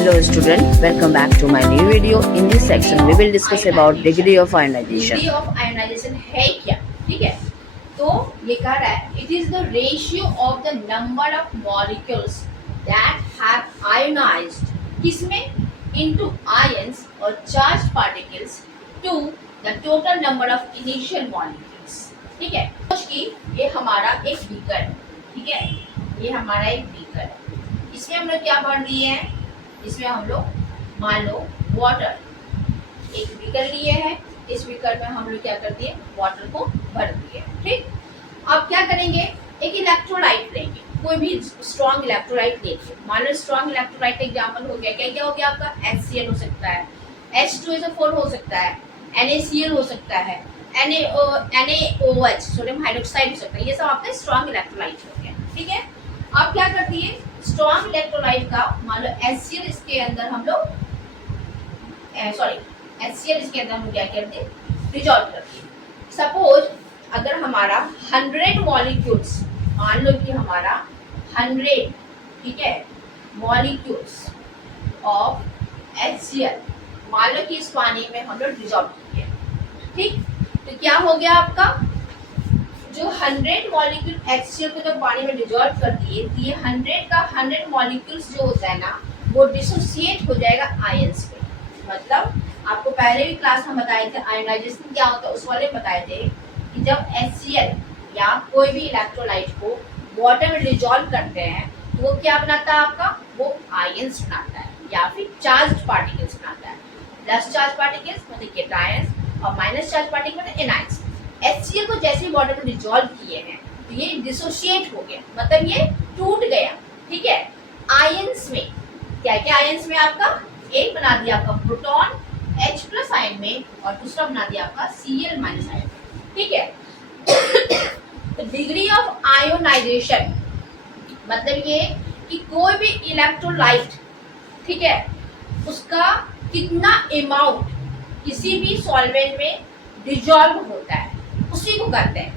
Hello student, welcome back to my new video. In this section we will discuss about degree of ionization. Degree of ionisation है क्या? ठीक है, तो ये कह रहा है it is the ratio of the number of molecules that have ionised किसमें इनटू आयंस और charge particles to the total number of initial molecules. ठीक है, कि ये हमारा एक बीकर है. ठीक है, ये हमारा एक बीकर है. इसमें हम लोग क्या भर दिए हैं? इसमें हम लोग मान लो वाटर एक बीकर लिए हैं. इस बीकर में हम लोग क्या कर दिए? वाटर को भर दिए. ठीक, अब क्या करेंगे? एक इलेक्ट्रोलाइट लेंगे, कोई भी स्ट्रॉन्ग इलेक्ट्रोलाइट लेंगे. मान लो स्ट्रॉन्ग इलेक्ट्रोलाइट एग्जांपल हो गया, क्या क्या हो गया आपका? HCl हो सकता है, H2SO4 हो सकता है, NaCl हो सकता है, NaOH सोडियम हाइड्रोक्साइड हो सकता है. ये सब आपका स्ट्रॉन्ग इलेक्ट्रोलाइट हो गया. ठीक है, अब क्या कर दिए? स्ट्रॉन्ग इलेक्ट्रोलाइट का मान लो HCl इसके अंदर हम लोग HCl इसके अंदर हम क्या करते? डिजॉल्व कर दिए. सपोज अगर हमारा 100 मॉलिक्यूल्स, मान लो कि हमारा 100, ठीक है, मॉलिक्यूल्स ऑफ HCl मान लो कि इस पानी में हम लोग डिजॉल्व किए. ठीक, तो क्या हो गया आपका? जो 100 मॉलिक्यूल HCl को जब पानी में डिजॉल्व कर दिए तो ये 100 का 100 मॉलिक्यूल्स जो होता है ना, वो डिसोसिएट हो जाएगा आयंस में. मतलब आपको पहले भी क्लास में बताए थे आयोनाइजेशन क्या होता है, उस वाले बताए थे कि जब HCl या कोई भी इलेक्ट्रोलाइट को वाटर में डिजॉल्व करते हैं तो वो क्या बनाता है आपका? वो आयंस बनाता है या फिर चार्ज पार्टिकल्स बनाता है. प्लस चार्ज पार्टिकल्स मतलब केटायंस और माइनस चार्ज पार्टिकल मतलब एनायंस. HCl को जैसे ही वाटर में डिजॉल्व किए हैं तो ये डिसोशिएट हो गया, मतलब ये टूट गया. ठीक है, आयंस में क्या क्या? आयंस में आपका एक बना दिया आपका प्रोटॉन H+ आयन में और दूसरा बना दिया आपका Cl- आयन. ठीक है, तो डिग्री ऑफ आयोनाइजेशन मतलब ये कि कोई भी इलेक्ट्रोलाइट, ठीक है, उसका कितना अमाउंट किसी भी सॉल्वेंट में डिजॉल्व होता है उसी को करते हैं.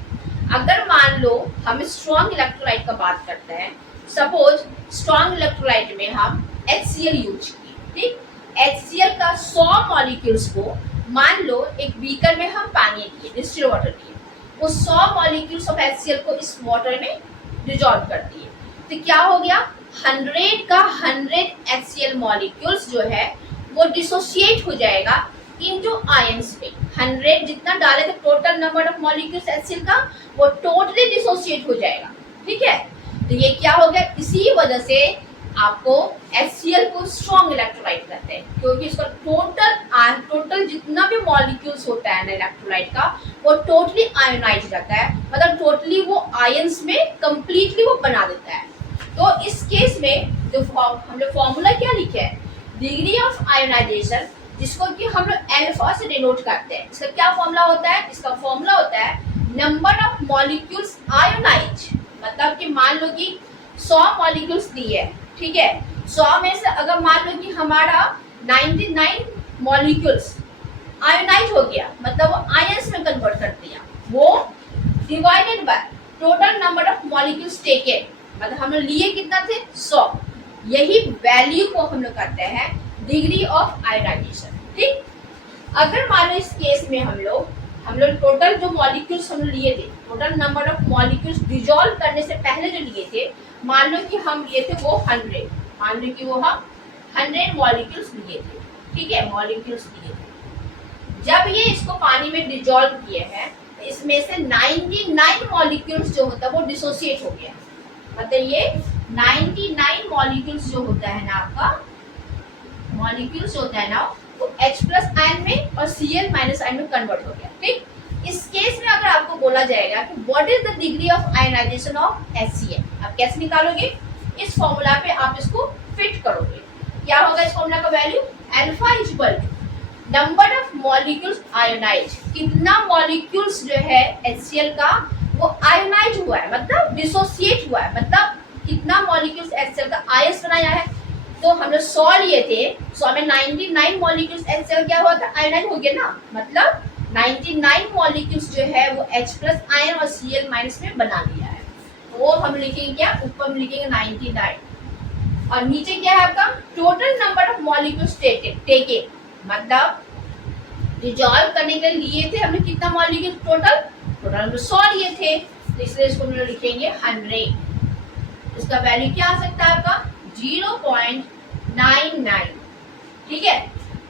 अगर मान लो हम स्ट्रॉन्ग इलेक्ट्रोलाइट का बात करते हैं, सपोज स्ट्रॉन्ग इलेक्ट्रोलाइट में हम HCl यूज किए. ठीक, HCl का 100 मॉलिक्यूल्स को मान लो एक बीकर में हम पानी लिए, डिस्टिल्ड वाटर लिए, वो 100 मॉलिक्यूल्स ऑफ HCl को इस वाटर में डिजॉल्व कर दिए. तो क्या हो गया? 100 का 100 HCl मॉलिक्यूल्स जो है वो डिसोशिएट हो जाएगा इनटू आयंस में. 100 जितना डाले थे total number of molecules HCl का, वो टोटली डिसोशिएट हो जाएगा. ठीक है, तो ये क्या हो गया? इसी वजह से आपको HCl को स्ट्रॉन्ग इलेक्ट्रोलाइट कहते हैं, क्योंकि इसका टोटल जितना भी मॉलिक्यूल्स होता है ना इलेक्ट्रोलाइट का, वो टोटली आयोनाइज जाता है, मतलब टोटली वो आयंस में कंप्लीटली वो बना देता है. तो इस केस में जो हम लोग फॉर्मूला क्या लिखे हैं? डिग्री ऑफ आयोनाइजेशन, जिसको कि हम लोग अल्फा से डिनोट करते हैं. इसका क्या फॉर्मूला होता है? इसका फॉर्मूला होता है नंबर ऑफ मॉलिक्यूल्स आयोनाइज. मतलब कि मान लो कि 100 मॉलिक्यूल्स दिए है, ठीक है, 100 में से अगर मान लो कि हमारा 99 मॉलिक्यूल्स आयोनाइज हो गया, मतलब वो आयंस में कन्वर्ट कर दिया, वो divided by total number of molecules taken, मतलब हम लोग लिए कितना थे? 100. यही वैल्यू को हम लोग करते हैं डिग्री ऑफ आयोनाइजेशन. ठीक, अगर मान लो इस केस में हम लोग टोटल जो मॉलिक्यूल्स हम लिए थे, total number of molecules dissolve करने से पहले जो लिए थे, मान लो कि हम लिए थे वो 100, मान लो कि वो हम 100 मॉलिक्यूल्स लिए थे. ठीक है, मॉलिक्यूल्स लिए थे. जब ये इसको पानी में डिजॉल्व किए हैं तो इसमें से 99 मॉलिक्यूल्स जो होता है वो डिसोसिएट हो गया. मतलब ये 99 मॉलिक्यूल्स जो होता है ना आपका, मॉलिक्यूल्स होता है ना, वो H+ आयन में और Cl- आयन में कन्वर्ट हो गया. ठीक, इस केस में अगर आपको बोला जाएगा कि what is the degree of ionisation of HCl, आप कैसे निकालोगे? इस फॉर्मूला पे आप इसको फिट करोगे. क्या होगा इस फॉर्मूला का value? Alpha equal to number of molecules ionise. कितना मॉलिक्यूल्स जो है HCl का वो आयोनाइज हुआ है, मतलब डिसोसिएट हुआ है, मतलब कितना मॉलिक्यूल्स HCl का आयंस बनाया है. तो हम लोग 100 लिए थे, 100 में 99 मॉलिक्यूल्स HCl क्या हुआ था? आयोनाइज हो गया ना, मतलब 99 मॉलिक्यूल्स जो है वो H+ आयन और Cl- में बना लिया है. वो हम लिखेंगे क्या? ऊपर में लिखेंगे 99 और नीचे क्या है आपका? टोटल नंबर ऑफ मॉलिक्यूल्स टेके, मतलब डिजॉल्व करने के लिए थे हमने कितना मॉलिक्यूल टोटल हमने 100 लिए थे, तो इसलिए इसको हम लोग लिखेंगे 100। इसका वैल्यू क्या आ सकता है आपका 0.99। ठीक है,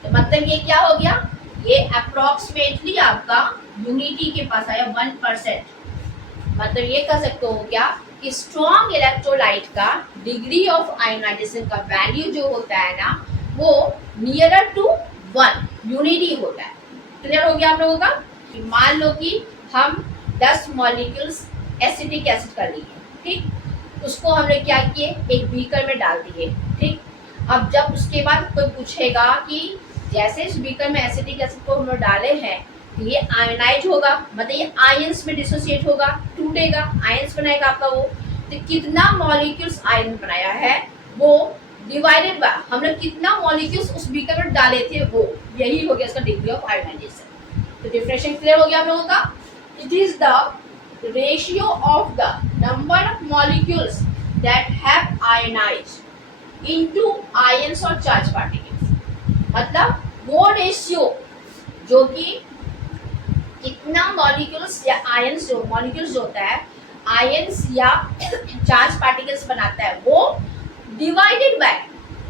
तो मतलब ये क्या हो गया, ये अप्रोक्सीमेटली आपका यूनिटी के पास आया 1%। मतलब ये कह सकते हो क्या कि स्ट्रॉन्ग इलेक्ट्रोलाइट का डिग्री ऑफ आयोनाइजेशन का वैल्यू जो होता है ना, वो नियरर टू 1 यूनिटी होता है। क्लियर हो गया आप लोगों का। मान लो कि हम 10 मॉलिक्यूल्स एसिटिक एसिड कर लिए, ठीक, उसको हमने क्या किए, एक बीकर में डाल दिए। ठीक, अब जब उसके बाद कोई पूछेगा कि जैसे इस बीकर में एसिटिक एसिड को हम लोग डाले हैं, ये आयनाइज होगा, मतलब ये आयंस में डिसोसिएट होगा, टूटेगा, आयंस बनाएगा आपका वो। तो कितना मॉलिक्यूल्स आयन बनाया है वो डिवाइडेड बाय हमने कितना मॉलिक्यूल्स उस बीकर में डाले थे, वो यही हो गया इसका डिग्री ऑफ आयोनाइजेशन। तो डिफरेंशिएशन क्लियर हो गया आप लोगों का। It is the ratio of the number of molecules that have ionised into ions और चार्ज पार्टिकल्स, मतलब वो रेशियो जो कि कितना मॉलिक्यूल्स या आयंस जो मॉलिक्यूल्स जो होता है आयंस या चार्ज पार्टिकल्स बनाता है, वो divided by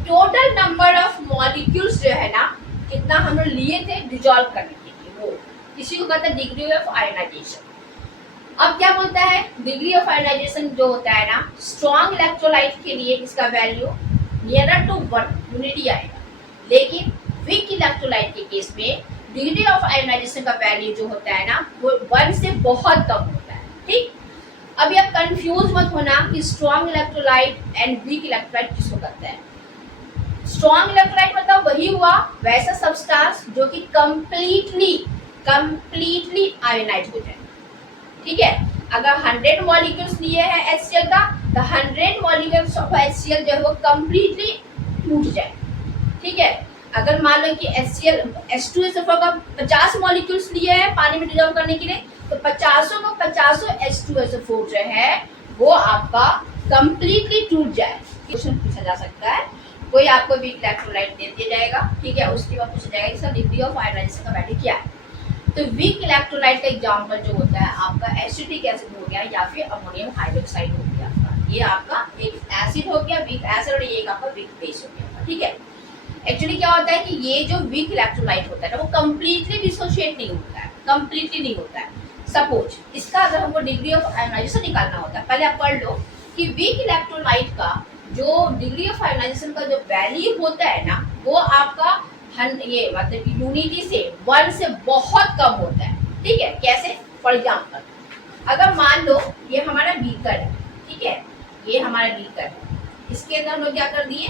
total number of molecules जो है ना, कितना हम लोग लिए थे डिजॉल्व करने के लिए, वो इसी को कहते हैं डिग्री ऑफ आयोनाइजेशन। अब क्या बोलता है, डिग्री ऑफ आयोनाइजेशन जो होता है ना, स्ट्रॉन्ग इलेक्ट्रोलाइट के लिए इसका वैल्यू नियरर टू 1 यूनिटी आएगा, लेकिन वीक इलेक्ट्रोलाइट के केस में डिग्री ऑफ आयोनाइजेशन का वैल्यू जो होता है ना, वो 1 से बहुत कम होता है। ठीक, अभी आप कंफ्यूज मत होना कि strong electrolyte and weak electrolyte किसको कहते हैं। स्ट्रॉन्ग इलेक्ट्रोलाइट मतलब वही हुआ वैसा सब्सटेंस जो कि कंप्लीटली आयोनाइज हो जाए। ठीक है, अगर 100 मॉलिक्यूल्स लिए हैं HCl का, तो 100 मॉलिक्यूल्स ऑफ HCl जो है वो कंप्लीटली टूट जाए। ठीक है, अगर मान लो कि HCl H2SO4 का 50 मॉलिक्यूल्स लिए हैं पानी में डिजॉल्व करने के लिए, तो 50 को 50 H2SO4 जो है वो आपका कंप्लीटली टूट जाए। क्वेश्चन पूछा जा सकता है, कोई आपको वीक इलेक्ट्रोलाइट दे दिया जाएगा, ठीक है, उसके बाद पूछा जाएगा इसका डिग्री ऑफ आयोनाइजेशन का वैल्यू क्या है। तो वीक इलेक्ट्रोलाइट का एग्जांपल जो होता है आपका एसिटिक एसिड हो गया या फिर अमोनियम हाइड्रोक्साइड हो गया आपका, ये आपका एक एसिड हो गया वीक एसिड, और ये एक आपका वीक बेस हो गया। ठीक है, एक्चुअली क्या होता है कि ये जो वीक इलेक्ट्रोलाइट होता है ना, वो कंप्लीटली डिसोशिएट नहीं होता है, कंप्लीटली नहीं होता है। सपोज इसका अगर हमको डिग्री ऑफ आयोनाइजेशन निकालना होता है, पहले आप पढ़ लो कि वीक इलेक्ट्रोलाइट का जो डिग्री ऑफ आयोनाइजेशन का जो वैल्यू होता है ना, वो आपका ये मतलब कि यूनिटी से 1 से बहुत कम होता है। ठीक है, कैसे, फॉर एग्जाम्पल अगर मान लो ये हमारा बीकर है, ठीक है, ये हमारा बीकर है, इसके अंदर हम लोग क्या कर दिए,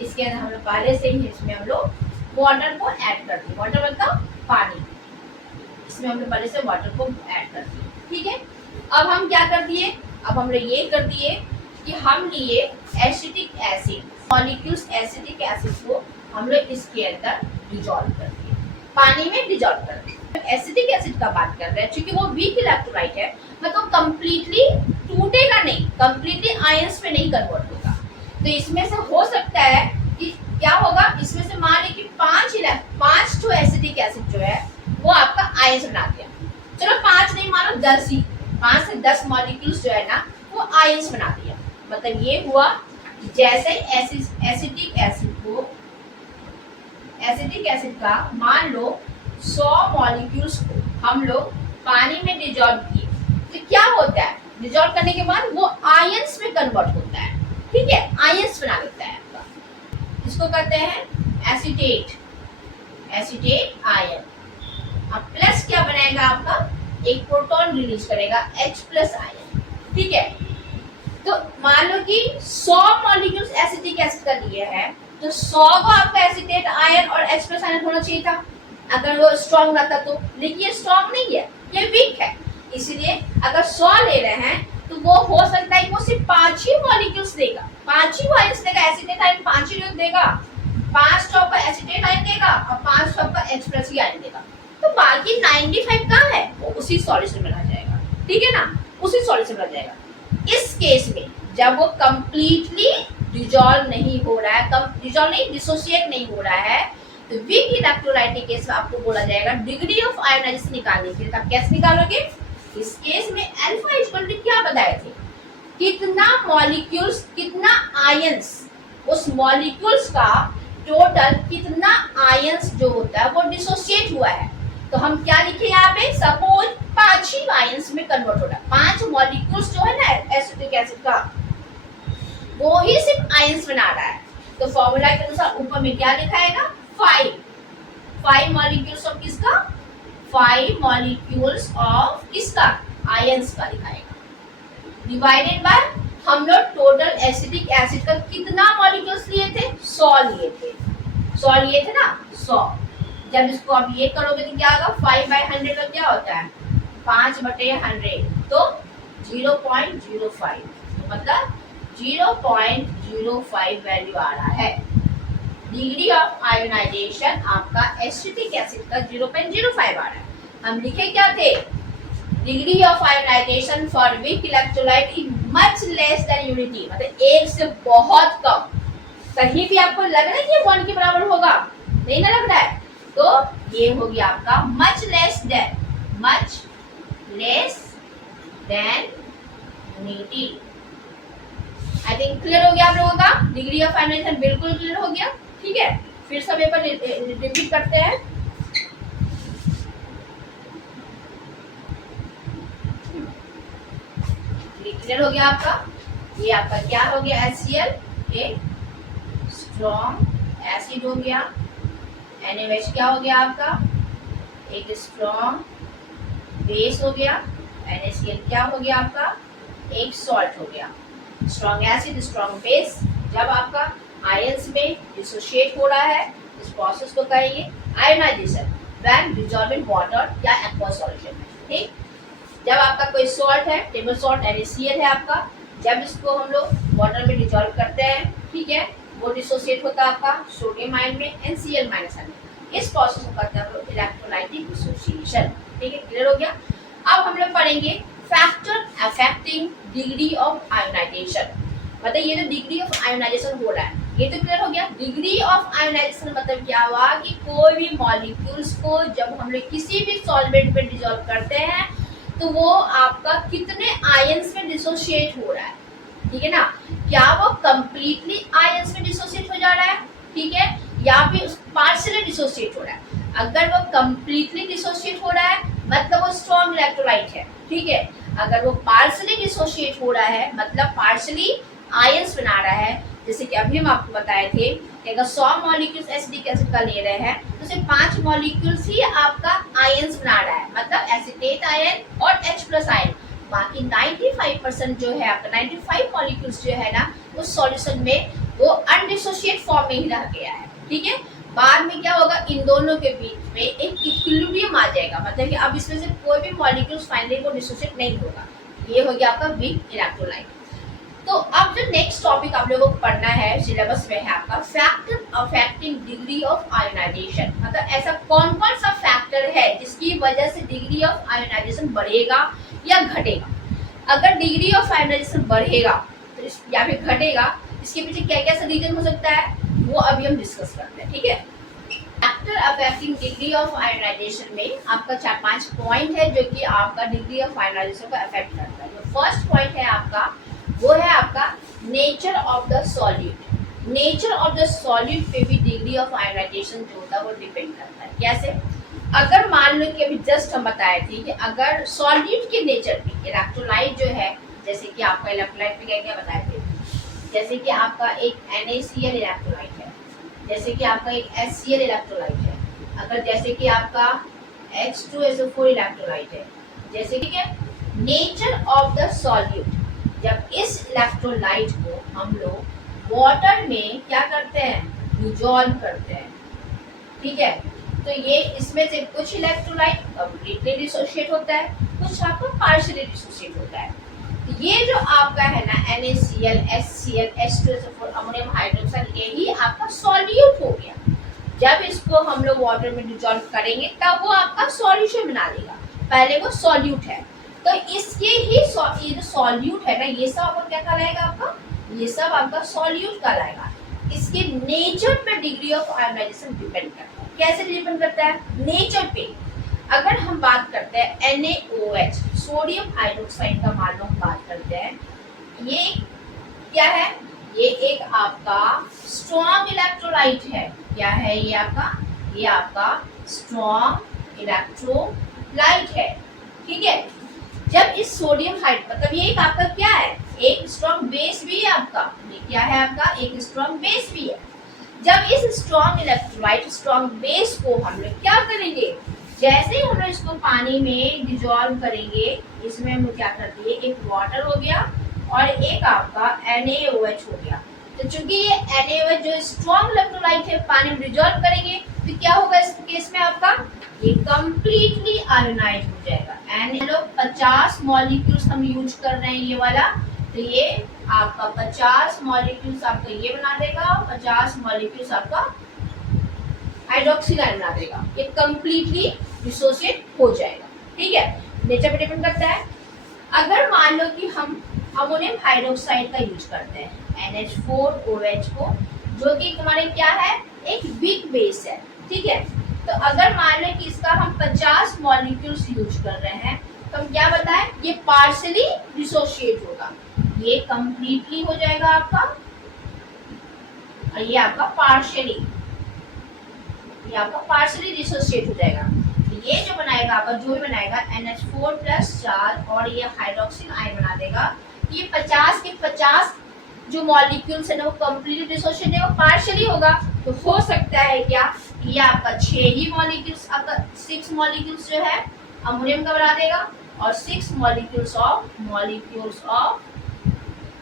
इसके अंदर हम लोग पहले से ही इसमें हम लोग वाटर को ऐड कर दिए, वाटर मतलब पानी, इसमें हम लोग पहले से वाटर को ऐड कर दिए। ठीक है, अब हम क्या कर दिए, अब हम लोग ये कर दिए कि हम लिए acetic acid molecules, acetic acid को हम लोग इसके अंदर डिजॉल्व कर दिए, पानी में डिजॉल्व कर दिए। एसिटिक एसिड का बात कर रहे हैं, क्योंकि वो वीक इलेक्ट्रोलाइट है, मतलब कंप्लीटली टूटेगा नहीं, कंप्लीटली आयंस में नहीं कन्वर्ट होगा। तो इसमें से हो सकता है कि क्या होगा, इसमें से मान लीजिए कि 5 तो एसिटिक एसिड जो है वो आपका आयंस बना दिया, चलो 5 नहीं मानो 10 ही, 5 से 10 मॉलिक्यूल्स जो है ना वो आयंस बना दिया। मतलब ये हुआ जैसे एसिटिक एसिड का मान लो 100 मॉलिक्यूल्स को हम लोग पानी में डिजॉल्व किए, तो क्या होता है, डिजॉल्व करने के बाद वो आयंस में कन्वर्ट होता है। ठीक है, आयंस बना देता है आपका, इसको कहते हैं एसीटेट आयन। अब प्लस क्या बनाएगा आपका, एक प्रोटॉन रिलीज करेगा H+ आयन। ठीक है, तो मान लो कि 100 मॉलिक्यूल्स एसिटिक एसिड का लिए हैं, तो 100 को आपका एसिटेट आयन और H+ आयन होना चाहिए था अगर वो स्ट्रॉन्ग रहता तो, लेकिन ये स्ट्रॉन्ग नहीं है, ये वीक है, इसलिए अगर 100 ले रहे हैं तो वो हो सकता है कि वो सिर्फ 5 ही मॉलिक्यूल्स देगा, 5 ही आयंस देगा, एसिटेट आयन 5 ही देगा, 5 टॉप का एसिटेट आयन देगा और 5 टॉप का H+ ही आयन देगा। तो बाकी 95 कहाँ है, वो उसी सॉल्यूशन में रह जाएगा। ठीक है ना, उसी सॉल्यूशन में रह जाएगा। इस केस में जब वो कंप्लीटली डिजॉल्व नहीं हो रहा है, कम डिजॉल्व नहीं, डिसोसिएट नहीं हो रहा है, तो वीक इलेक्ट्रोलाइट के केस में आपको बोला जाएगा डिग्री ऑफ आयोनाइजेशन निकालने के लिए। आप कैसे निकालोगे? इस केस में अल्फा इक्वल टू क्या बताए थे, कितना मॉलिक्यूल्स, कितना आयंस, उस मॉलिक्यूल्स का टोटल कितना आयंस जो होता है वो डिसोसिएट हुआ है। तो हम क्या लिखे यहाँ पे, सपोज 5 ही आयंस में कन्वर्ट हो रहा है, 5 मॉलिक्यूल्स जो है ना एसिटिक एसिड का, वो ही सिर्फ आयंस बना रहा है। तो फॉर्मूला के अनुसार ऊपर में क्या लिखाएगा, 5 मॉलिक्यूल्स ऑफ किसका, 5 मॉलिक्यूल्स ऑफ किसका, आयंस का लिखाएगा, डिवाइडेड बाय हम लोग टोटल एसिटिक एसिड का कितना मॉलिक्यूल्स लिए थे, 100 लिए थे, 100 लिए थे ना, 100। जब इसको आप ये करोगे तो क्या होगा, 5/100 का क्या होता है, 5/100, तो 0.05, तो मतलब 0.05 वैल्यू आ रहा है। डिग्री ऑफ आयोनाइजेशन आपका एसिटिक एसिड का 0.05 आ रहा है। हम लिखे क्या थे, degree of ionisation for weak electrolyte is much less than unity, मतलब 1 से बहुत कम। कहीं भी आपको लग रहा है कि ये 1 के बराबर होगा, नहीं ना लग रहा है, तो ये हो गया आपका much less than unity. I think clear हो गया आप लोगों का, डिग्री ऑफ आयोनाइजेशन बिल्कुल क्लियर हो गया। ठीक है, फिर सब पेपर रिपीट करते हैं। क्लियर हो गया आपका, ये आपका क्या हो गया, HCl, एक स्ट्रॉन्ग एसिड हो गया, NaOH क्या हो गया आपका, एक स्ट्रॉन्ग बेस हो गया, NaCl क्या हो गया आपका, एक सॉल्ट हो गया। स्ट्रॉन्ग एसिड, स्ट्रॉन्ग बेस, जब आपका आयंस में डिसोशिएट हो रहा है, इस प्रोसेस को कहेंगे ionisation when dissolve in water या एक्वा सॉल्यूशन में। ठीक, जब आपका कोई सॉल्ट है, टेबल सॉल्ट NaCl है आपका, जब इसको हम लोग वाटर में डिसॉल्व करते हैं, ठीक है, वो डिसोशिएट होता है आपका सोडियम आयन में NCl माइनस आयन। इस प्रोसेस को कहते हैं इलेक्ट्रोलाइटिक डिसोसिएशन। ठीक है, क्लियर हो गया। अब हम लोग पढ़ेंगे factor affecting degree of ionisation, मतलब ये जो डिग्री ऑफ आयोनाइजेशन हो रहा है, ये तो क्लियर हो गया। डिग्री ऑफ आयोनाइजेशन मतलब क्या हुआ कि कोई भी मॉलिक्यूल्स को जब हम लोग किसी भी सॉल्वेंट में डिसॉल्व करते हैं तो वो आपका कितने आयंस में डिसोशिएट हो रहा है, ठीक है ना, क्या वो कंप्लीटली आयंस में डिसोशिएट हो जा रहा है, ठीक है, या फिर पार्शियली डिसोशिएट हो रहा है। अगर वो कंप्लीटली डिसोशिएट हो रहा है मतलब वो स्ट्रॉन्ग इलेक्ट्रोलाइट है, ठीक है। अगर वो पार्शियली डिसोशिएट हो रहा है मतलब पार्शियली आयंस बना रहा है, जैसे कि अभी हम आपको बताए थे कि अगर 100 मॉलिक्यूल्स एसिटिक एसिड का ले रहे हैं तो सिर्फ 5 मॉलिक्यूल्स ही आपका आयंस बना रहा है, मतलब एसिटेट आयन और H+ आयन। बाकी 95% जो है आपका 95 मॉलिक्यूल्स जो है ना उस सॉल्यूशन में वो अनडिसोशिएट फॉर्म में ही रह गया है, ठीक है। बाद में क्या होगा, इन दोनों के बीच में एक इक्विलिब्रियम आ जाएगा, मतलब कि अब इसमें से कोई भी मॉलिक्यूल्स फाइनली वो डिसोशिएट नहीं होगा। ये हो गया आपका वीक इलेक्ट्रोलाइट। तो अब जो नेक्स्ट टॉपिक आप लोगों को पढ़ना है सिलेबस में है आपका factor affecting degree of ionisation, मतलब ऐसा कौन कौन सा फैक्टर है जिसकी वजह से डिग्री ऑफ आयोनाइजेशन बढ़ेगा या घटेगा। अगर डिग्री ऑफ आयोनाइजेशन बढ़ेगा तो या फिर घटेगा, इसके पीछे क्या क्या रीजन हो सकता है वो अभी हम डिस्कस करते हैं, ठीक है। Factor affecting degree of ionisation में आपका 4-5 पॉइंट है जो कि आपका डिग्री ऑफ आयोनाइजेशन को अफेक्ट करता है। जो फर्स्ट पॉइंट है आपका वो है आपका nature of the solute. Nature of the solute पे भी डिग्री ऑफ आयोनाइजेशन जो होता है वो डिपेंड करता है। कैसे, अगर मान लो कि अभी जस्ट हम बताए थे कि अगर सॉल्यूट के नेचर पे इलेक्ट्रोलाइट जो है, जैसे कि आपका इलेक्ट्रोलाइट पे क्या क्या बताए थे, जैसे कि आपका एक NaCl इलेक्ट्रोलाइट है, जैसे कि आपका एक HCl इलेक्ट्रोलाइट है, अगर जैसे कि आपका H2SO4 इलेक्ट्रोलाइट है, जैसे कि नेचर ऑफ द सॉल्यूट, जब इस इलेक्ट्रोलाइट को हम लोग वाटर में क्या करते हैं, डिसॉल्व करते हैं, ठीक है, तो ये इसमें से कुछ इलेक्ट्रोलाइट कंप्लीटली डिसोशिएट होता है, कुछ आपका पार्शियली डिसोशिएट होता है। तो ये जो आपका है ना NaCl, HCl, H2SO4 ammonium hydroxide, यही आपका सॉल्यूट हो गया। जब इसको हम लोग वाटर में डिसॉल्व करेंगे तब वो आपका सॉल्यूशन बना देगा, पहले वो सॉल्यूट है। तो इसके ही ये जो सॉल्यूट है ना, ये सब आपका क्या कहलाएगा, आपका ये सब आपका सॉल्यूट कहलाएगा। इसके नेचर पे डिग्री ऑफ आयोनाइजेशन डिपेंड करता है। कैसे डिपेंड करता है? नेचर पे। अगर हम बात करते हैं NaOH, सोडियम हाइड्रोक्साइड का मान लो हम बात करते हैं, ये क्या है? ये एक आपका स्ट्रॉन्ग इलेक्ट्रोलाइट है। क्या है ये आपका? ये आपका स्ट्रॉन्ग इलेक्ट्रोलाइट है, ठीक है। जब इस सोडियम मतलब ये एक आपका क्या है? एक स्ट्रॉन्ग बेस भी है आपका। ये क्या है आपका? एक स्ट्रॉन्ग बेस भी है। जब इस स्ट्रॉन्ग इलेक्ट्रोलाइट, स्ट्रॉन्ग बेस को हम लोग क्या करेंगे? जैसे ही हम लोग इसको पानी में डिजोल्व करेंगे, इसमें हम लोग क्या कर दिए, एक वाटर हो गया और एक आपका NaOH हो गया। तो चूंकि ये NaOH जो स्ट्रॉन्ग इलेक्ट्रोलाइट है, पानी में डिजोल्व करेंगे तो क्या होगा इस केस में आपका? ये कंप्लीटली आयोनाइज हो जाएगा। एंड लोग 50 मॉलिक्यूल्स हम यूज कर रहे हैं ये वाला, तो ये आपका 50 मॉलिक्यूल्स आपका ये बना देगा, 50 मॉलिक्यूल्स आपका हाइड्रोक्सिल आयन बना देगा। ये कंप्लीटली डिसोसिएट हो जाएगा, ठीक है। नेचर पे डिपेंड करता है। अगर मान लो कि हम अमोनियम हाइड्रोक्साइड का यूज करते हैं NH4OH को, जो कि हमारे क्या है? एक वीक बेस है, ठीक है। तो अगर मान लो कि इसका हम 50 मॉलिक्यूल्स यूज कर रहे हैं, तो हम क्या बताएं? ये पार्शियली डिसोशिएट होगा। ये कंप्लीटली हो जाएगा आपका, और ये आपका पार्शियली, ये आपका पार्शियली डिसोशिएट हो जाएगा। तो ये जो बनाएगा आपका, जो भी बनाएगा NH4+4 और ये हाइड्रोक्सिल आयन बना देगा। ये 50 के 50 जो मॉलिक्यूल्स है ना, वो कंप्लीटली डिसोशिएट होगा, पार्शियली होगा। तो हो सकता है क्या? ये आपका 6 ही मॉलिक्यूल्स, आपका 6 मॉलिक्यूल्स जो है अमोनियम का बना देगा और 6 मॉलिक्यूल्स ऑफ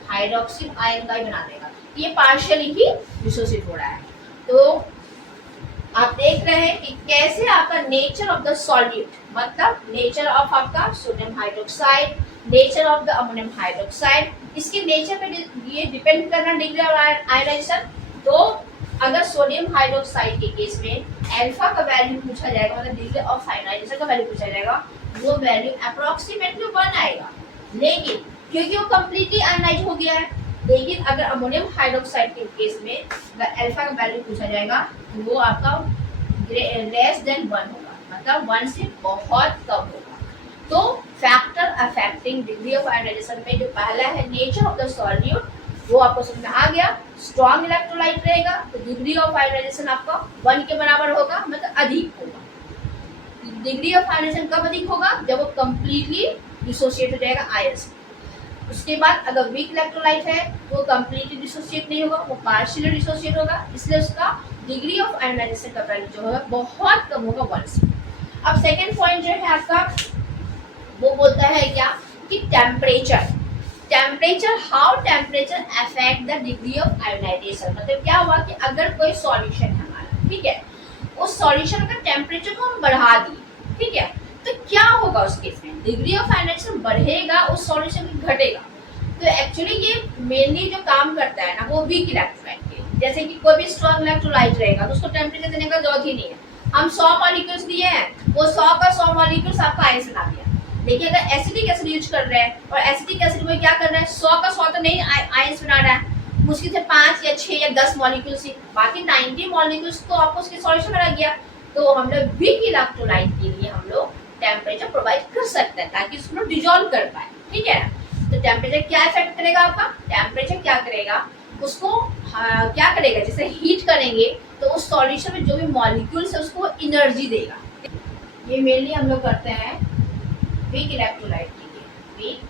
हाइड्रोक्सिल आयन का ही बना देगा। ये पार्शियली ही डिसोशिएट हो रहा है। तो आप देख रहे हैं कि कैसे आपका नेचर ऑफ द सॉल्यूट, मतलब नेचर ऑफ आपका sodium hydroxide, nature of the ammonium hydroxide, इसके नेचर पे ये डिपेंड करना डिग्री ऑफ आयोनाइजेशन। तो अगर सोडियम हाइड्रोक्साइड के केस में अल्फा का वैल्यू पूछा जाएगा, मतलब डिग्री ऑफ आयोनाइजेशन का वैल्यू पूछा जाएगा, वो वैल्यू अप्रोक्सीमेटली 1 आएगा। लेकिन क्योंकि वो कंप्लीटली आयोनाइज हो गया है, लेकिन अगर अमोनियम हाइड्रोक्साइड के केस में अगर अल्फा का वैल्यू पूछा जाएगा तो वो आपका लेस देन 1 होगा, मतलब 1 से बहुत कम होगा। तो factor affecting degree of ionisation में जो पहला है नेचर ऑफ द सॉल्यूट, वो आपको समझ में आ गया। स्ट्रॉन्ग इलेक्ट्रोलाइट रहेगा तो डिग्री ऑफ आयोनाइजेशन आपका 1 के बराबर होगा, मतलब अधिक होगा। डिग्री ऑफ आयोनाइजेशन कब अधिक होगा? जब वो कंप्लीटली डिसोशिएट हो जाएगा आयन से। उसके बाद अगर वीक इलेक्ट्रोलाइट है वो कंप्लीटली डिसोशिएट नहीं होगा, वो पार्शियली डिसोशिएट होगा, इसलिए उसका डिग्री ऑफ आयोनाइजेशन का वैल्यू जो होगा बहुत कम होगा 1 से। अब सेकेंड पॉइंट जो है आपका, वो बोलता है क्या कि temperature how temperature affect the degree of ionisation. मतलब क्या हुआ कि अगर कोई सॉल्यूशन है हमारा, ठीक है, उस सॉल्यूशन का टेम्परेचर को हम बढ़ा दिए, ठीक है, तो क्या होगा उस केस में? डिग्री ऑफ आयोनाइजेशन बढ़ेगा, उस सॉल्यूशन घटेगा। तो एक्चुअली ये मेनली जो काम करता है ना, वो वीक इलेक्ट्रोलाइट के, जैसे कि कोई भी स्ट्रॉन्ग इलेक्ट्रोलाइट रहेगा तो उसको टेम्परेचर देने का जरूरत ही नहीं है। हम 100 मॉलिक्यूल्स दिए हैं, वो 100 का 100 मॉलिक्यूल्स आपका आयन बना दिया। लेकिन अगर एसिटिक एसिड यूज कर रहे हैं और एसिटिक एसिड में क्या कर रहे हैं, 100 का 100 तो नहीं आयंस बना रहा है, मुश्किल से 5 या 6 या 10 मॉलिक्यूल्स ही, बाकी 90 मॉलिक्यूल्स तो आपको उसके सॉल्यूशन में लग गया। तो हम लोग वीक इलेक्ट्रोलाइट के लिए हम लोग टेम्परेचर प्रोवाइड कर सकते हैं ताकि उसको डिजोल्व कर पाए, ठीक है। तो टेम्परेचर क्या इफेक्ट करेगा आपका? टेम्परेचर क्या करेगा, उसको क्या करेगा, जैसे हीट करेंगे तो उस सॉल्यूशन में जो भी मॉलिक्यूल्स है उसको एनर्जी देगा। ये मेनली हम लोग करते हैं वीक इलेक्ट्रोलाइट के लिए, वीक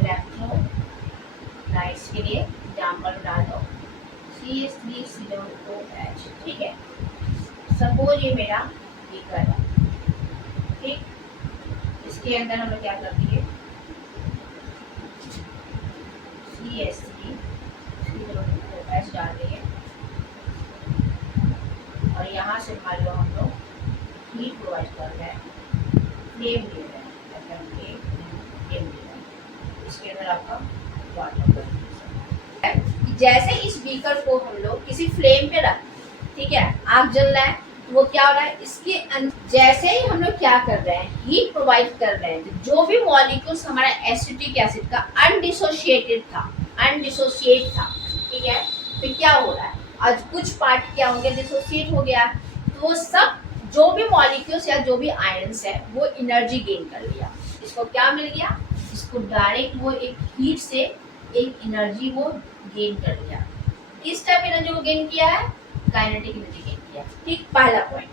इलेक्ट्रोलाइट्स के लिए एग्जाम्पल डाल दो CH3COOH, ठीक है। सपोज ये मेरा बीकर है, ठीक, इसके अंदर हम लोग क्या कर दिए, CH3COOH डाल दिए और यहाँ से मान लो हम लोग हीट प्रोवाइड कर रहे हैं, फ्लेम दे रहे हैं, इसके अंदर आपका वाटर है। जैसे इस बीकर को हम लोग किसी फ्लेम पे रख, ठीक है, आग जल रहा है, तो वो क्या हो रहा है, इसके अंदर जैसे ही हम लोग क्या कर रहे हैं, हीट प्रोवाइड कर रहे हैं, तो जो भी मॉलिक्यूल्स हमारा एसिटिक एसिड का अनडिसोशिएटेड था अनडिसोसिएट था, ठीक है। तो क्या हो रहा है, आज कुछ पार्ट क्या हो गया, डिसोसिएट हो गया, तो वो सब जो भी मॉलिक्यूल्स या जो भी आयंस है वो एनर्जी गेन कर लिया। इसको क्या मिल गया, इसको डायरेक्ट वो एक हीट से एक एनर्जी वो गेन कर लिया। किस टाइप एनर्जी को गेन किया है, काइनेटिक एनर्जी गेन किया। ठीक, पहला पॉइंट।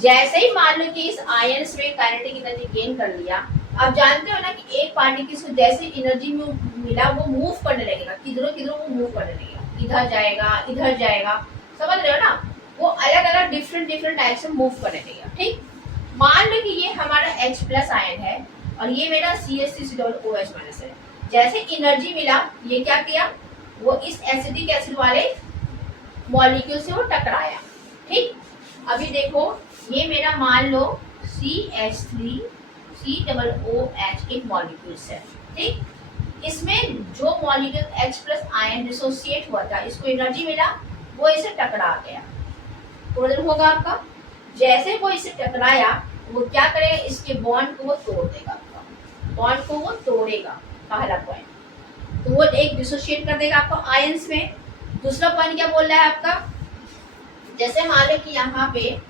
जैसे ही मान लो कि इस आयंस में काइनेटिक एनर्जी गेन कर लिया, आप जानते हो ना कि एक पार्टिकल को जैसे एनर्जी में मिला वो मूव करने लगेगा, किधरों किधरों वो मूव करने लगेगा, इधर जाएगा, समझ रहे हो ना, वो अलग अलग डिफरेंट टाइप से मूव करने लगेगा। ठीक, मान लो कि ये हमारा H प्लस आयन है और ये मेरा CH3COOH माइनस है। जैसे एनर्जी मिला, ये क्या किया, वो इस एसिडिक एसिड वाले मॉलिक्यूल से वो टकराया। ठीक, अभी देखो ये मेरा मान लो CH3COOH एक मॉलिक्यूल्स है। ठीक, इसमें जो molecule H plus ion dissociate हुआ था, इसको एनर्जी मिला, वो इसे टकरा गया, टोटल होगा आपका। जैसे वो इसे टकराया, वो क्या करेगा, इसके बॉन्ड को वो तोड़ देगा, आपका बॉन्ड को वो तोड़ेगा, पहला पॉइंट। तो वो एक डिसोसिएट कर देगा आपको आयंस में। दूसरा पॉइंट क्या बोल रहा है आपका, जैसे मान लो कि यहाँ पे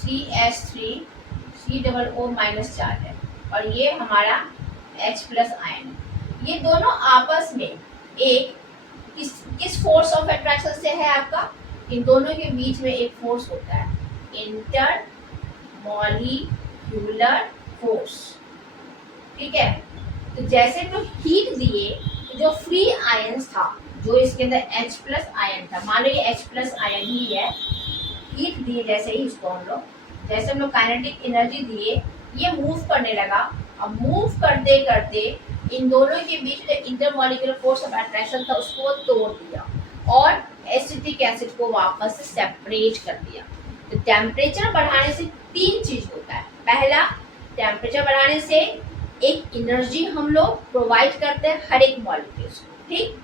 CH3COO माइनस चार्ज है और ये हमारा H प्लस आयन है, ये दोनों आपस में एक किस फोर्स ऑफ अट्रैक्शन से है आपका, इन दोनों के बीच में एक फोर्स होता है, इंटर मॉलिक्यूलर फोर्स। ठीक है, तो जैसे तो हीट दिए, तो जो फ्री आयंस था, जो इसके अंदर H प्लस आयन था, मान लो ये H प्लस आयन ही है, हीट दिए जैसे ही इसको हम लोग, जैसे हम लोग काइनेटिक एनर्जी दिए, ये मूव करने लगा। अब मूव करते करते इन दोनों के बीच जो इंटरमॉलिक्यूलर फोर्स ऑफ अट्रैक्शन था उसको वो तोड़ दिया और एसिटिक एसिड को वापस से सेपरेट कर दिया। तो टेम्परेचर बढ़ाने से तीन चीज होता है। पहला, टेम्परेचर बढ़ाने से एक एनर्जी हम लोग प्रोवाइड करते हैं हर एक मॉलिक्यूल्स को। ठीक,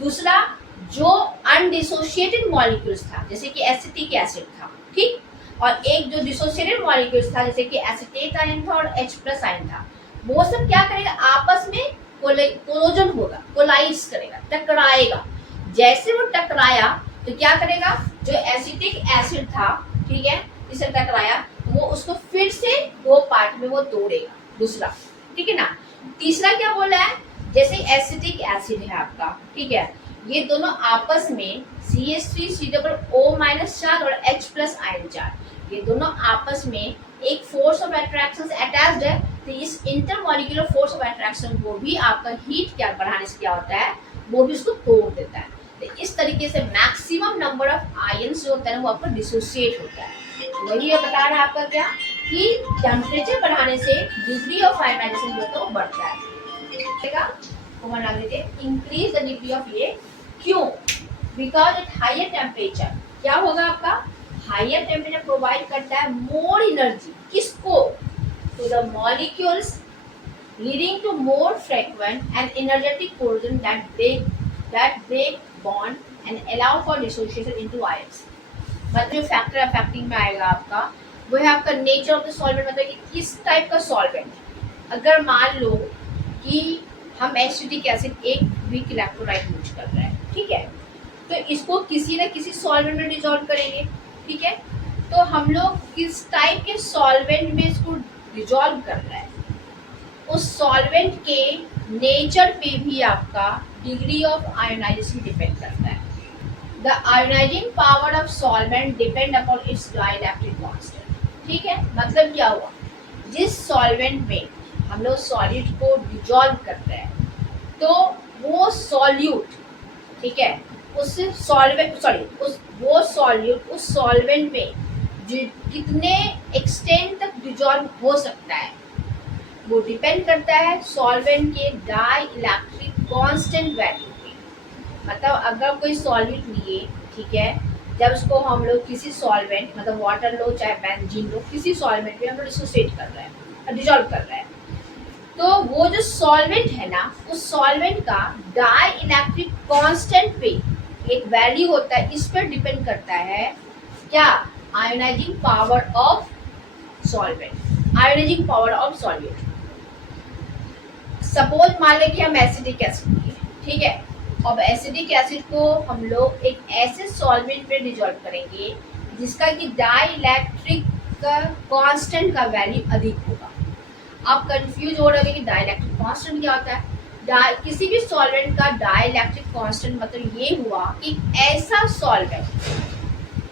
दूसरा, जो अनडिसोसिएटेड मॉलिक्यूल्स था जैसे कि एसिटिक एसिड था, ठीक, और एक जो डिसोसिएटेड मॉलिक्यूल्स था जैसे कि एसिटेट आयन था और H प्लस आयन था, वो सब क्या करेगा, आपस में कोलोजन होगा, कोलाइड्स करेगा, टकराएगा। जैसे वो टकराया तो क्या करेगा, जो एसिटिक एसिड था, ठीक है, इसे टकराया तो वो उसको फिर से दो पार्ट में वो तोड़ेगा, दूसरा। ठीक है ना। तीसरा क्या बोला है, जैसे एसिटिक एसिड है आपका, ठीक है, ये दोनों आपस में CH3COO माइनस चार्ज और H प्लस आयन चार्ज, ये दोनों आपस में एक फोर्स ऑफ अट्रैक्शन से अटैच्ड है। तो इस इंटरमॉलिक्यूलर फोर्स ऑफ अट्रैक्शन को भी आपका हीट क्या बढ़ाने से क्या होता है, वो भी उसको तोड़ देता है। तो इस तरीके से मैक्सिमम नंबर ऑफ आयंस जो होता है वो आपका डिसोसिएट होता है। वही ये बता रहा है आपका क्या, कि टेम्परेचर बढ़ाने से डिग्री ऑफ आयनाइजेशन जो है वो बढ़ता है। इंक्रीज द डिग्री ऑफ ये, क्यों, बिकॉज एट हायर टेम्परेचर क्या होगा आपका, हायर टेम्परेचर प्रोवाइड करता है मोर एनर्जी, किसको, to the molecules, leading to more frequent and energetic corrosion that break bond and allow for dissociation into ions। मतलब जो फैक्टर अफेक्टिंग में आएगा आपका, वो है आपका नेचर ऑफ द सॉल्वेंट, मतलब कि किस टाइप का सॉल्वेंट है। अगर मान लो कि हम एसिटिक एसिड एक वीक इलेक्ट्रोलाइट यूज कर रहे हैं, ठीक है, तो इसको किसी न किसी सॉल्वेंट में डिसॉल्व करेंगे। ठीक है, तो हम लोग किस टाइप के सॉल्वेंट में इसको डिसॉल्व कर रहे हैं, उस सॉल्वेंट के नेचर पे भी आपका डिग्री ऑफ आयोनाइजेशन डिपेंड करता है। The ionising power of solvent depend upon its dielectric constant. ठीक है, मतलब क्या हुआ, जिस सॉल्वेंट में हम लोग सॉलिड को डिसॉल्व कर रहे हैं, तो वो सॉल्यूट, ठीक है, उस सॉल्वेंट वो सॉल्यूट उस सॉल्वेंट में कितने एक्सटेंट तक डिसॉल्व हो सकता है, वो डिपेंड करता है सॉल्वेंट के डाई इलेक्ट्रिक कांस्टेंट वैल्यू पे। मतलब अगर कोई सॉल्वेंट लिए, ठीक है, जब उसको हम लोग किसी सॉल्वेंट, मतलब वाटर लो चाहे बेंजीन लो, किसी सॉल्वेंट में हम लोग डिसोसिएट कर रहे हैं, डिसॉल्व कर रहे हैं, तो वो जो सॉल्वेंट है ना, उस सॉल्वेंट का डाई इलेक्ट्रिक कांस्टेंट पे एक वैल्यू होता है, इस पर डिपेंड करता है क्या, ionising power of solvent, suppose मान लें कि हम एसिटिक एसिड लिए, ठीक है। अब एसिडिक एसिड को हम लोग एक ऐसे सॉल्वेंट में डिजोल्व करेंगे जिसका कि डाइइलेक्ट्रिक का कांस्टेंट का वैल्यू अधिक होगा। आप कंफ्यूज हो रहे होंगे कि डाइइलेक्ट्रिक कांस्टेंट क्या होता है। किसी भी सॉल्वेंट का डाइइलेक्ट्रिक कांस्टेंट मतलब ये हुआ कि ऐसा सॉल्वेंट,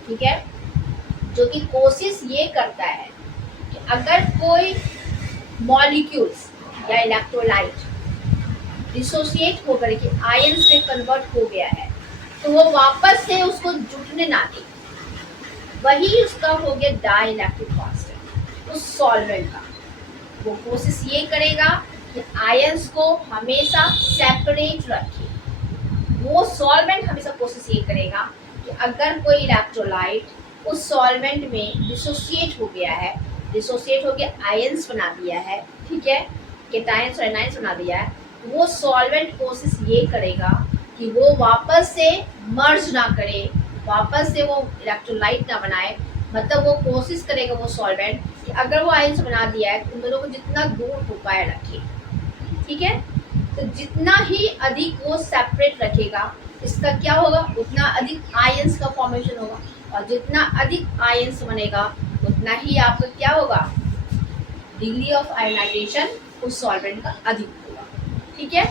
ठीक है, जो कि कोशिश ये करता है कि अगर कोई मॉलिक्यूल्स या इलेक्ट्रोलाइट डिसोसिएट होकर के आयंस में कन्वर्ट हो गया है तो वो वापस से उसको जुटने ना दे, वही उसका हो गया डाइइलेक्ट्रिक कांस्टेंट उस सॉल्वेंट का। वो कोशिश ये करेगा कि आयंस को हमेशा सेपरेट रखे। वो सॉल्वेंट हमेशा कोशिश ये करेगा कि अगर कोई इलेक्ट्रोलाइट उस सॉल्वेंट में डिसोसिएट हो गया है, डिसोसिएट हो गया आयंस बना दिया है, ठीक है, केटायंस और एनायंस बना दिया है, वो सॉल्वेंट कोशिश ये करेगा कि वो वापस से मर्ज ना करे, वापस से वो इलेक्ट्रोलाइट ना बनाए। मतलब वो कोशिश करेगा वो सॉल्वेंट कि अगर वो आयंस बना दिया है तो उन दोनों को जितना दूर हो पाए रखे, ठीक है। तो जितना ही अधिक वो सेपरेट रखेगा इसका क्या होगा, उतना अधिक आयंस का फॉर्मेशन होगा, और जितना अधिक आयंस बनेगा उतना ही आपका क्या होगा, डिग्री ऑफ आयनाइजेशन उस सॉल्वेंट का अधिक होगा, ठीक है।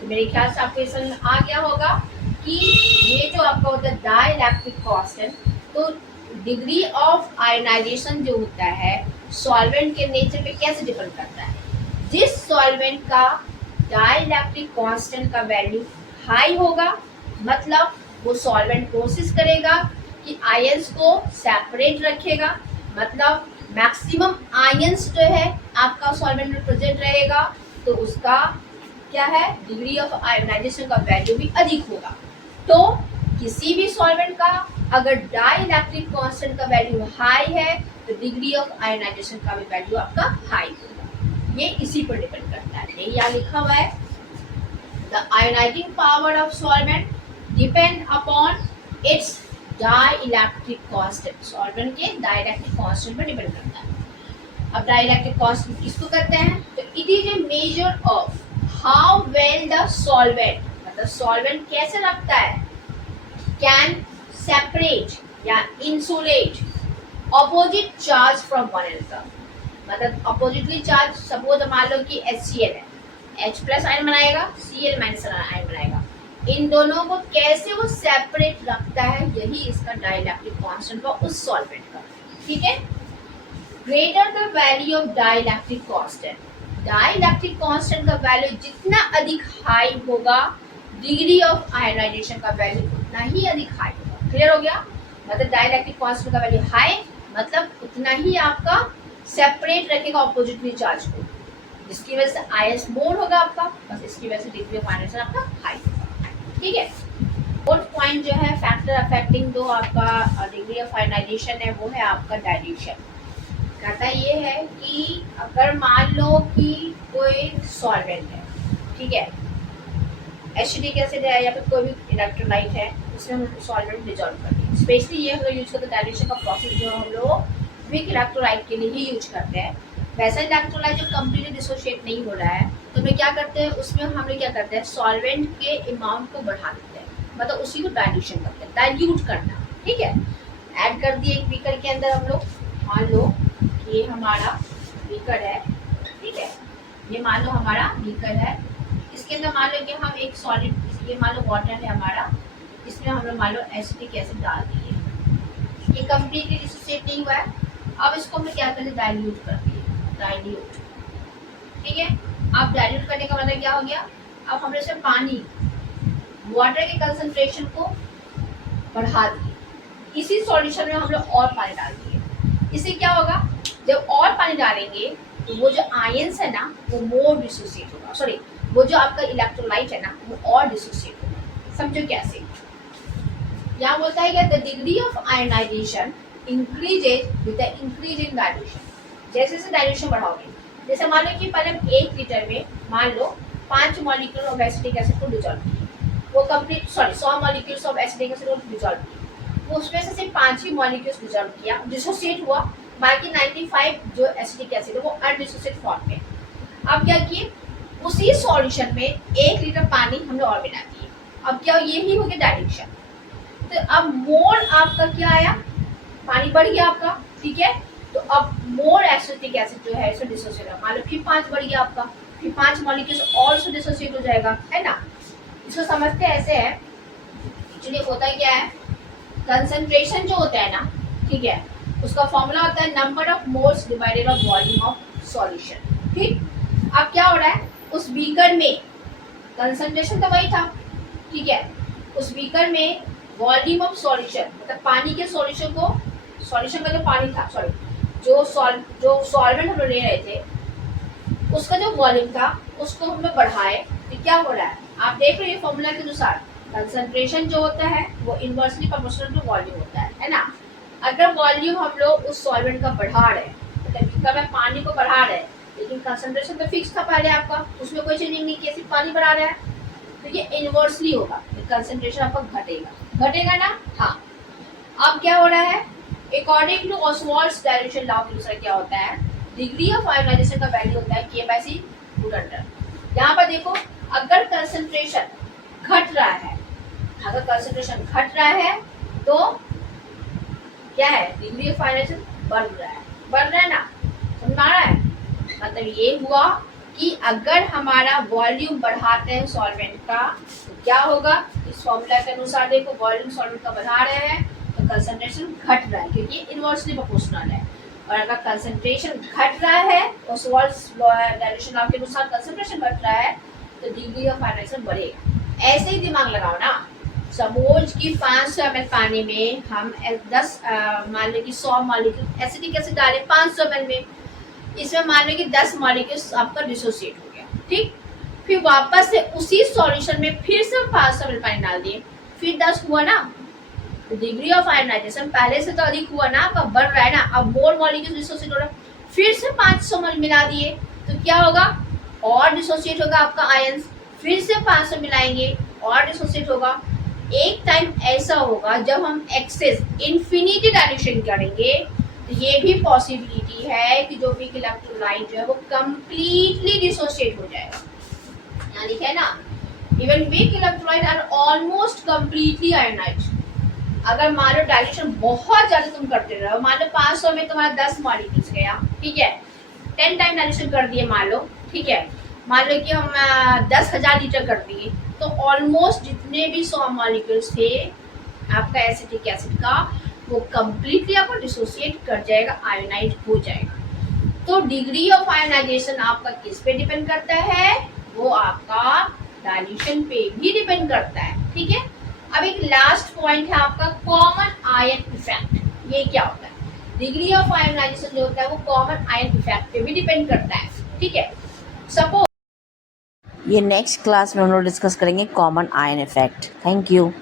तो मेरे ख्याल से आपको समझ में आ गया होगा कि ये जो आपका होता है डाइइलेक्ट्रिक कांस्टेंट, तो डिग्री ऑफ आयनाइजेशन जो होता है सॉल्वेंट के नेचर पे कैसे डिपेंड करता है। जिस सॉल्वेंट का डाइइलेक्ट्रिक कांस्टेंट का वैल्यू हाई होगा मतलब वो सॉल्वेंट कोशिश करेगा कि आयंस को सेपरेट रखेगा, मतलब मैक्सिमम आयंस जो है आपका सॉल्वेंट में प्रेजेंट रहेगा, तो उसका क्या है, डिग्री ऑफ आयनाइजेशन का वैल्यू भी अधिक होगा। तो किसी भी सॉल्वेंट का अगर डाइइलेक्ट्रिक कांस्टेंट का वैल्यू हाई है तो डिग्री ऑफ आयनाइजेशन का भी वैल्यू आपका हाई होगा। ये इसी पर डिपेंड करता है। ये यहाँ लिखा हुआ है the ionising power of solvent depend upon its dielectric constant. Solvent के डाइइलेक्ट्रिक कांस्टेंट पर डिपेंड करता है। अब डाइइलेक्ट्रिक कांस्टेंट किसको कहते हैं, तो it is a measure of how well the solvent, मतलब सॉल्वेंट कैसे लगता है, कैन सेपरेट या insulate opposite charge from one another. मतलब अपोजिटली चार्ज, सपोज मान लो कि HCl है, H प्लस आयन बनाएगा, Cl माइनस आयन बनाएगा, इन दोनों को कैसे वो सेपरेट रखता है, यही इसका डाइइलेक्ट्रिक कांस्टेंट का उस सॉल्वेंट का, ठीक है। Greater the value of dielectric constant, dielectric constant का वैल्यू जितना अधिक हाई होगा डिग्री ऑफ आयनाइजेशन का वैल्यू उतना ही अधिक हाई होगा। क्लियर हो गया, मतलब डाइइलेक्ट्रिक कांस्टेंट का वैल्यू हाई मतलब उतना ही आपका सेपरेट रखेगा ऑपोजिटली चार्ज को, जिसकी वजह से आयंस मोर होगा आपका, बस इसकी वजह से डिग्री ऑफ आयनाइजेशन आपका हाई होगा, ठीक है। फोर्थ पॉइंट जो है फैक्टर अफेक्टिंग दो आपका डिग्री ऑफ आयनाइजेशन है वो है आपका डाइल्यूशन। कहता ये है कि अगर मान लो कि कोई सॉल्वेंट है, ठीक है, एसिडिक एसिड है या फिर कोई भी इलेक्ट्रोलाइट है, उसमें हम सॉल्वेंट डिजॉल्व करते हैं। स्पेशली ये हम लोग यूज करते हैं डाइल्यूशन का प्रोसेस जो हम लोग वीक इलेक्ट्रोलाइट के लिए ही यूज करते हैं। वैसा इलेक्ट्रोलाइट जो कम्प्लीटली डिसोशिएट नहीं हो रहा है तो हमें क्या करते हैं, उसमें हम लोग क्या करते हैं, सॉल्वेंट के अमाउंट को बढ़ा देते हैं, मतलब उसी को डाइल्यूशन करते हैं, डाइल्यूट करना, ठीक है। ऐड कर दिए एक बीकर के अंदर हम लोग, मान लो ये हमारा बीकर है, ठीक है, ये मान लो हमारा बीकर है, इसके अंदर मान लो कि हम एक सॉलिड, ये मान लो वाटर है हमारा, इसमें हम लोग मान लो एसिटिक एसिड डाल दिए, ये कम्प्लीटली डिसोशिएट नहीं हुआ है। अब इसको हम क्या करते हैं, डाइल्यूट कर दिए, डाइल्यूट, ठीक है। अब डाइल्यूट करने का मतलब क्या हो गया, अब हमने इसमें पानी, वाटर के कंसंट्रेशन को बढ़ा दिए, इसी सॉल्यूशन में हम लोग और पानी डाल दिए। इससे क्या होगा, जब और पानी डालेंगे तो वो जो आयंस है ना वो मोर डिसोसिएट होगा, सॉरी वो जो आपका इलेक्ट्रोलाइट है ना वो और डिसोसिएट होगा। समझो कैसे, यहाँ बोलता है कि the degree of ionisation increases with the increase in dilution. जैसे जैसे डाइल्यूशन बढ़ाओगे, जैसे मान लो कि पहले हम 1 लीटर में मान लो 5 मॉलिक्यूल ऑफ एसिटिक एसिड को डिजॉल्व किए, वो complete, sorry 100 molecules of acetic acid को डिजॉल्व किए, वो उसमें से सिर्फ 5 ही मॉलिक्यूल्स डिजॉल्व किया, डिसोसिएट हुआ, बाकी 95 जो एसिटिक एसिड है वो अनडिसोसिएट फॉर्म में। अब क्या किए, उसी सॉल्यूशन में 1 लीटर पानी हमने और मिला दिए। अब क्या ये ही हो गया डायल्यूशन। तो अब मोल आपका क्या आया, पानी बढ़ गया आपका, ठीक है। तो अब मोर एसिटिक एसिड जो है इसमें डिसोसिएट होगा, मान लो फिर 5 बढ़ गया आपका, फिर 5 मॉलिक्यूल्स और इसमें डिसोसिएट हो जाएगा, है ना। इसको समझते ऐसे है, एक्चुअली होता क्या है, कंसंट्रेशन जो होता है ना, ठीक है, उसका फॉर्मूला होता है number of moles divided by volume of solution. ठीक, अब क्या हो रहा है, उस बीकर में कंसंट्रेशन तो वही था, ठीक है, उस बीकर में वॉल्यूम ऑफ सॉल्यूशन मतलब पानी के सॉल्यूशन को, सॉल्यूशन का जो पानी था, सॉरी जो सॉल्वेंट हम लोग ले रहे थे उसका जो वॉल्यूम था उसको हम लोग बढ़ाए। तो क्या हो रहा है, आप देख रहे हैं फॉर्मूला के अनुसार कंसंट्रेशन जो होता है वो इनवर्सली प्रोपोर्शनल टू वॉल्यूम होता है ना। अगर वॉल्यूम हम लोग उस सॉल्वेंट का बढ़ा रहे हैं, मतलब बीकर में पानी को बढ़ा रहे हैं, लेकिन कंसंट्रेशन तो फिक्स था पहले आपका, उसमें कोई चेंजिंग नहीं की, सिर्फ पानी बढ़ा रहा है, तो ये इनवर्सली होगा, कंसंट्रेशन आपका घटेगा ना। हाँ, अब क्या हो रहा है, अकॉर्डिंग टू ऑसवाल्ड्स डायल्यूशन लॉ के अनुसार क्या होता है, डिग्री ऑफ आयोनाइजेशन का वैल्यू होता है K/C रूट अंडर। यहाँ पर देखो, अगर कंसंट्रेशन घट रहा है, अगर कंसंट्रेशन घट रहा है तो क्या है, डिग्री ऑफ आयोनाइजेशन बढ़ रहा है ना, समझ आ रहा है। मतलब ये हुआ कि अगर हमारा वॉल्यूम बढ़ाते हैं सॉल्वेंट का तो क्या होगा, इस फॉर्मूला के अनुसार देखो, वॉल्यूम सॉल्वेंट का बढ़ा रहे हैं तो कंसंट्रेशन घट रहा है क्योंकि इनवर्सली प्रोपोर्शनल है, और अगर कंसंट्रेशन घट रहा है ऑसवाल्ड्स डायल्यूशन लॉ के अनुसार कंसंट्रेशन घट रहा है तो डिग्री ऑफ आयोनाइजेशन बढ़ेगा। ऐसे ही दिमाग लगाओ ना, सपोज कि 500 ml पानी में हम 10 मान लो कि 100 मॉलिक्यूल एसिटिक एसिड डाले 500 ml में, इसमें मान लो कि 10 मॉलिक्यूल्स आपका डिसोसिएट हो गया, ठीक, फिर वापस से उसी सॉल्यूशन में फिर से 500 ml पानी डाल दिए, फिर 10 हुआ ना, तो डिग्री ऑफ आयोनाइजेशन पहले से तो अधिक हुआ ना, आपका बढ़ रहा है ना, अब मोर मॉलिक्यूल्स डिसोसिएट हो रहा है, फिर से 500 ml मिला दिए तो क्या होगा, और डिसोसिएट होगा आपका आयंस, फिर से 500 मिलाएंगे और डिसोसिएट होगा। एक टाइम ऐसा होगा जब हम एक्सेस इन्फिनिटी डायल्यूशन करेंगे तो ये भी पॉसिबिलिटी है कि जो वीक इलेक्ट्रोलाइट जो है वो कंप्लीटली डिसोसिएट हो जाएगा। यहाँ लिखा है ना, even weak electrolyte are almost completely ionised. अगर मान लो डायल्यूशन बहुत ज्यादा तुम करते रहो, मान लो 500 में तुम्हारा 10 मॉलिक्यूल्स गया, ठीक है, 10 टाइम डायल्यूशन कर दिए मान लो, ठीक है, मान लो कि हम 10,000 लीटर कर दिए तो ऑलमोस्ट जितने भी 100 मॉलिक्यूल्स थे आपका एसिटिक एसिड का वो कंप्लीटली आपको डिसोसिएट कर जाएगा, आयोनाइज हो जाएगा। तो डिग्री ऑफ आयोनाइजेशन आपका किस पे डिपेंड करता है, वो आपका डायल्यूशन पे भी डिपेंड करता है, ठीक है। अब एक लास्ट पॉइंट है आपका कॉमन आयन इफेक्ट। ये क्या होता है, डिग्री ऑफ आयोनाइजेशन जो होता है वो कॉमन आयन इफेक्ट पे भी डिपेंड करता है, ठीक है। सपोज ये नेक्स्ट क्लास में हम लोग डिस्कस करेंगे common ion effect. Thank you.